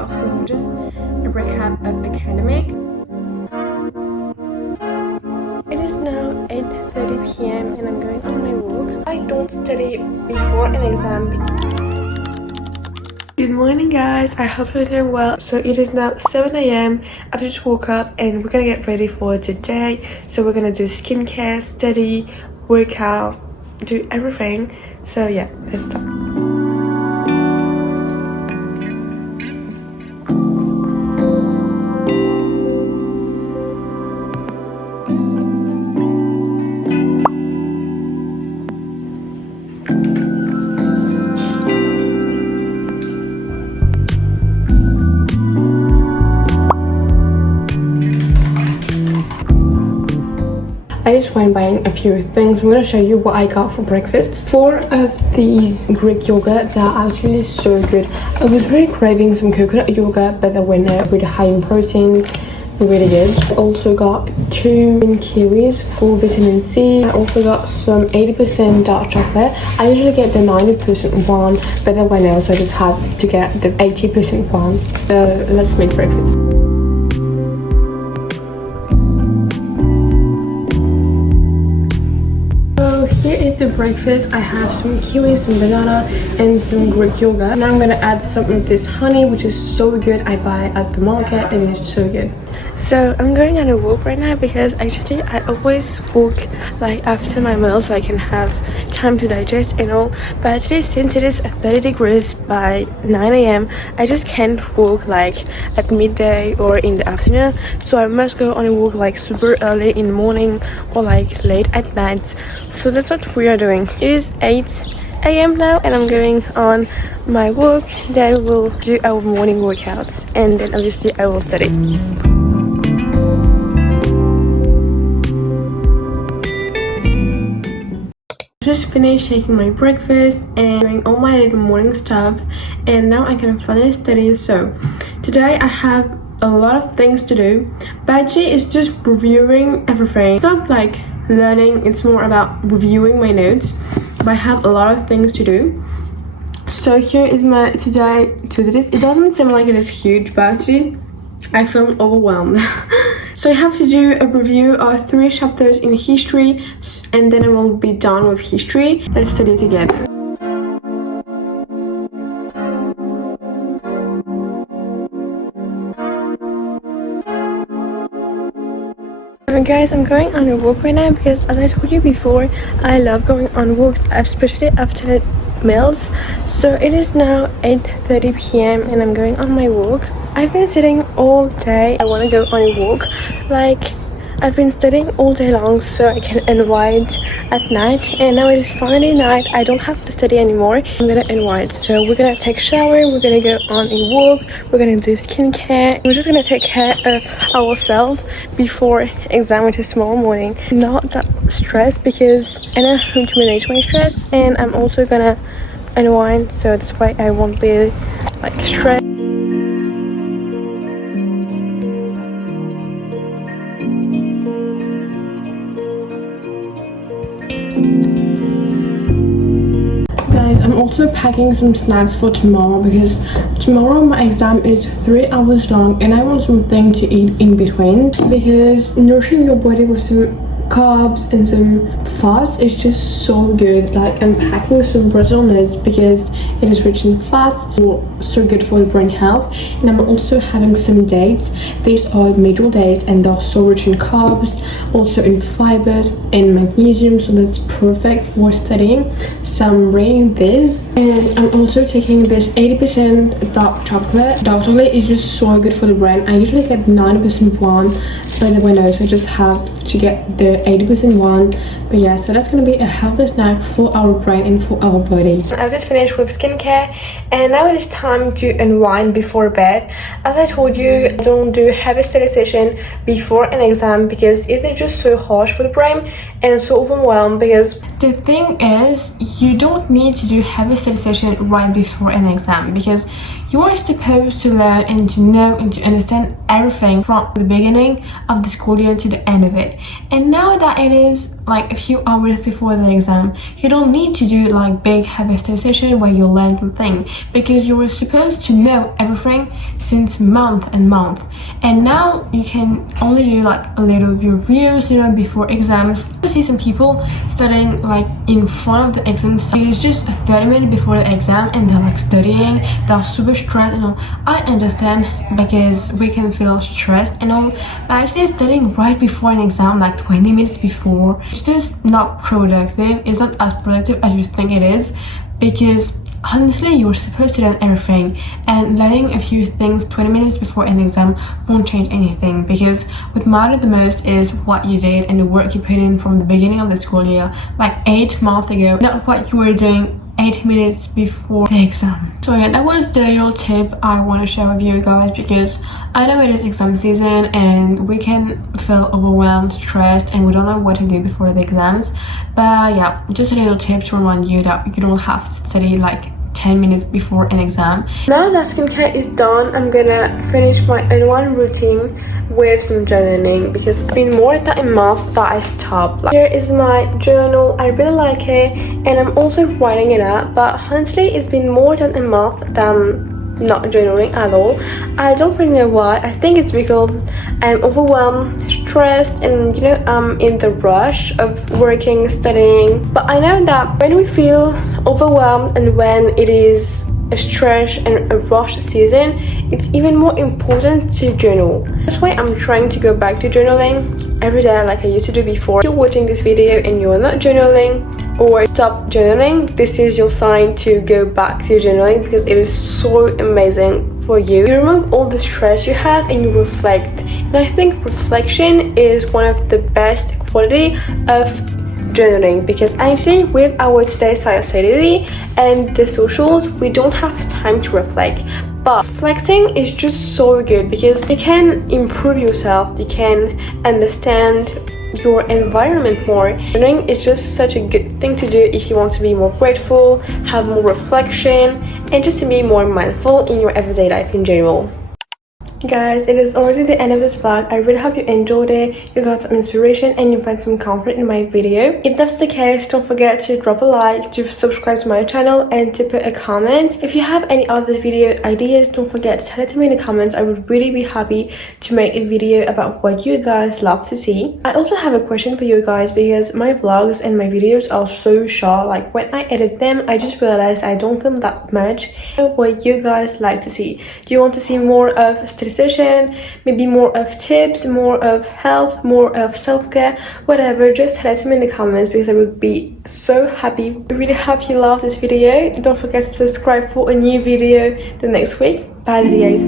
about school, just a recap of academic. It is now 8:30 p.m. and I'm going on my walk. I don't study before an exam. Good morning guys, I hope you're doing well. So it is now 7 a.m. I just woke up and we're gonna get ready for today. So we're gonna do skincare, study, workout, do everything. So yeah, let's start. I just went buying a few things. I'm going to show you what I got for breakfast. 4 of these Greek yogurt that are actually so good. I was really craving some coconut yogurt, but they were not really high in proteins. Really good. I also got 2 kiwis for vitamin C. I also got some 80% dark chocolate. I usually get the 90% one, but they went out, so I just had to get the 80% one. So let's make breakfast. Here is the breakfast. I have some kiwis, some banana, and some Greek yogurt. Now I'm gonna add some of this honey, which is so good. I buy it at the market and it's so good. So I'm going on a walk right now because actually I always walk like after my meal so I can have time to digest and all. But actually since it is 30 degrees by 9 a.m. I just can't walk like at midday or in the afternoon. So I must go on a walk like super early in the morning or like late at night. So that's what we are doing. It is 8 a.m. now and I'm going on my walk. Then we'll do our morning workouts and then obviously I will study. Just finished taking my breakfast and doing all my morning stuff, and now I can finally study. So today I have a lot of things to do, but actually it's just reviewing everything. It's not like learning, it's more about reviewing my notes, but I have a lot of things to do. So here is my today to-do list. It doesn't seem like it is huge, but actually I feel overwhelmed. So I have to do a review of 3 chapters in history, and then I will be done with history. Let's study together. Guys, I'm going on a walk right now because, as I told you before, I love going on walks, especially after meals. So it is now 8:30 p.m. and I'm going on my walk. I've been sitting all day. I want to go on a walk. Like, I've been studying all day long so I can unwind at night, and now it is finally night. I don't have to study anymore. I'm gonna unwind. So we're gonna take a shower, we're gonna go on a walk, we're gonna do skincare. We're just gonna take care of ourselves before exam, which is tomorrow morning. Not that stressed because I know how to manage my stress, and I'm also gonna unwind, so that's why I won't be like stressed. I'm also packing some snacks for tomorrow because tomorrow my exam is 3 hours long and I want something to eat in between, because nourishing your body with some carbs and some fats is just so good. Like, I'm packing some Brazil nuts because it is rich in fats, so good for the brain health, and I'm also having some dates. These are major dates and they're so rich in carbs, also in fibers and magnesium, so that's perfect for studying. So I'm bringing this, and I'm also taking this 80% dark chocolate. Dark chocolate is just so good for the brain. I usually get 90% one, by the way, no, so I just have to get the 80% one. But yeah, so that's gonna be a healthy snack for our brain and for our body. I've just finished with skincare and now it is time to unwind before bed. As I told you, I don't do heavy study session before an exam because it is just so harsh for the brain and so overwhelmed. Because the thing is, you don't need to do heavy study session right before an exam, because you are supposed to learn and to know and to understand everything from the beginning of the school year to the end of it. And now now that it is like a few hours before the exam, you don't need to do like big heavy study session where you learn something, because you were supposed to know everything since month and month, and now you can only do like a little reviews, you know, before exams. You see some people studying like in front of the exam, so it's just 30 minutes before the exam and they're like studying, they're super stressed and all. I understand, because we can feel stressed and all, but actually studying right before an exam, like 20 minutes before, it's just not productive. It's not as productive as you think it is, because honestly you're supposed to learn everything, and learning a few things 20 minutes before an exam won't change anything, because what matters the most is what you did and the work you put in from the beginning of the school year, like 8 months ago, not what you were doing 8 minutes before the exam. So yeah, that was the little tip I want to share with you guys, because I know it is exam season and we can feel overwhelmed, stressed, and we don't know what to do before the exams. But yeah, just a little tip to remind you that you don't have to study like 10 minutes before an exam. Now that skincare is done, I'm gonna finish my unwind routine with some journaling, because it's been more than a month that I stopped. Like, here is my journal. I really like it, and I'm also writing it up, but honestly it's been more than a month than not journaling at all. I don't really know why. I think it's because I'm overwhelmed, stressed, and you know, I'm in the rush of working, studying. But I know that when we feel overwhelmed and when it is a stress and a rush season, it's even more important to journal. That's why I'm trying to go back to journaling every day like I used to do before. If you're watching this video and you're not journaling or stop journaling, this is your sign to go back to journaling, because it is so amazing for you. You remove all the stress you have and you reflect, and I think reflection is one of the best quality of journaling, because actually with our today's society and the socials, we don't have time to reflect. But reflecting is just so good, because you can improve yourself, you can understand your environment more. Journaling is just such a good thing to do if you want to be more grateful, have more reflection, and just to be more mindful in your everyday life in general. Guys, it is already the end of this vlog. I really hope you enjoyed it, you got some inspiration, and you find some comfort in my video. If that's the case, don't forget to drop a like, to subscribe to my channel, and to put a comment. If you have any other video ideas, don't forget to tell it to me in the comments. I would really be happy to make a video about what you guys love to see. I also have a question for you guys, because my vlogs and my videos are so short. Like when I edit them, I just realized I don't film that much. What you guys like to see? Do you want to see more of session, maybe more of tips, more of health, more of self-care, whatever? Just tell it to me in the comments, because I would be so happy. I really hope you love this video. Don't forget to subscribe for a new video the next week. Bye guys.